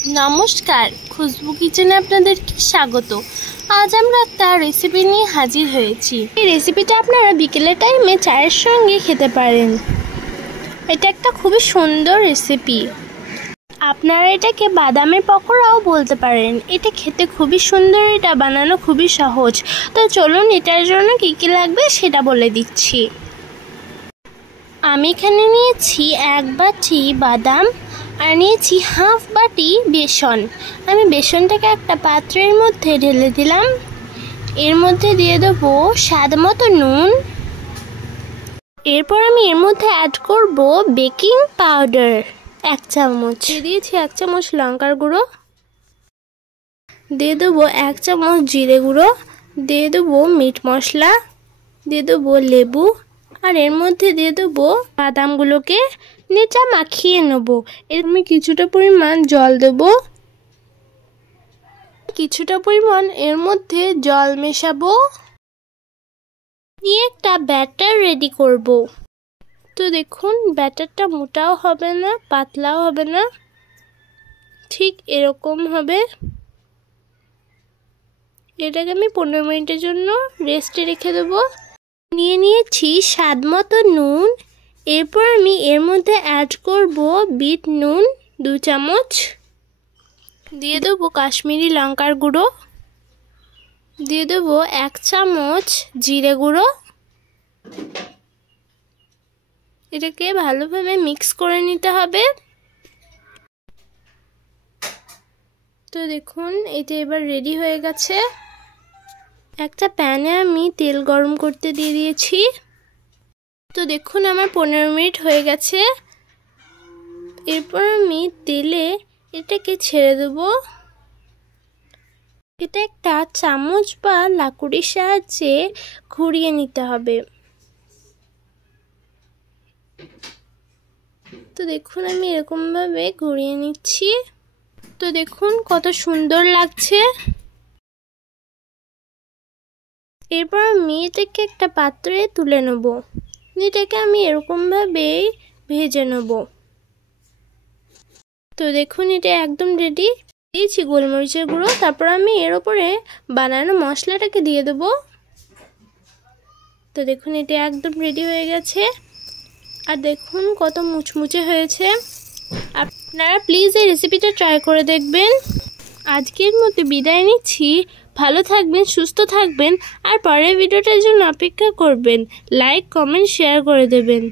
নমস্কার, খুশবু কিচেনে আপনাদেরকে স্বাগত। আজ আমরা একটা রেসিপি নিয়ে হাজির হয়েছি। এই রেসিপিটা আপনারা বিকেলের টাইমে চায়ের সঙ্গে খেতে পারেন। এটা একটা খুবই সুন্দর রেসিপি। আপনারা এটাকে বাদামের পকোড়াও বলতে পারেন। এটা খেতে খুবই সুন্দর, এটা বানানো খুবই সহজ। তো চলুন এটার জন্য কী কী লাগবে সেটা বলে দিচ্ছি। আমি এখানে নিয়েছি 1 বাটি বাদাম আর নিয়েছি হাফ বাটি বেসন। আমি বেসনটাকে একটা পাত্রের মধ্যে ঢেলে দিলাম। এর মধ্যে দিয়ে দেবো স্বাদ মতো নুন। এরপর আমি এর মধ্যে অ্যাড করব বেকিং পাউডার 1 চামচ। দিয়ে দিয়েছি 1 চামচ লঙ্কার গুঁড়ো, দিয়ে দেবো 1 চামচ জিরে গুঁড়ো, দিয়ে দেবো মিট মশলা, দিয়ে দেবো লেবু, আর এর মধ্যে দিয়ে দেবো বাদামগুলোকে নেচা মাখিয়ে নেব। এর আমি কিছুটা পরিমাণ জল দেব, কিছুটা পরিমাণ এর মধ্যে জল মেশাবো, নিয়ে একটা ব্যাটার রেডি করব। তো দেখুন ব্যাটারটা মোটাও হবে না পাতলাও হবে না, ঠিক এরকম হবে। এটাকে আমি 15 মিনিটের জন্য রেস্টে রেখে দেবো। নিয়ে নিয়েছি স্বাদ মতো নুন। এরপর আমি এর মধ্যে অ্যাড করব বিট নুন 2 চামচ, দিয়ে দেবো কাশ্মীরি লঙ্কার গুঁড়ো, দিয়ে দেবো 1 চামচ জিরে গুঁড়ো। এটাকে ভালোভাবে মিক্স করে নিতে হবে। তো দেখুন এটা এবার রেডি হয়ে গেছে। একটা প্যানে আমি তেল গরম করতে দিয়ে দিয়েছি। তো দেখুন আমার 15 মিনিট হয়ে গেছে। এরপর আমি তেলে এটাকে ছেড়ে দেব। এটা একটা চামচ বা লাকুড়ির সাহায্যে ঘুরিয়ে নিতে হবে। তো দেখুন আমি এরকমভাবে ঘুরিয়ে নিচ্ছি। তো দেখুন কত সুন্দর লাগছে। এরপর আমি এটাকে একটা পাত্রে তুলে নেব। এটাকে আমি এরকমভাবে ভেজে নেব। তো দেখুন এটা একদম রেডি। দিয়েছি গোলমরিচের গুঁড়ো। তারপর আমি এর উপরে বানানো মশলাটাকে দিয়ে দেব। তো দেখুন এটা একদম রেডি হয়ে গেছে। আর দেখুন কত মুচমুচে হয়েছে। আপনারা প্লিজ এই রেসিপিটা ট্রাই করে দেখবেন। আজকের মতো বিদায় নিচ্ছি। ভালো থাকবেন, সুস্থ থাকবেন, আর পরের ভিডিওটার জন্য অপেক্ষা করবেন। লাইক, কমেন্ট, শেয়ার করে দেবেন।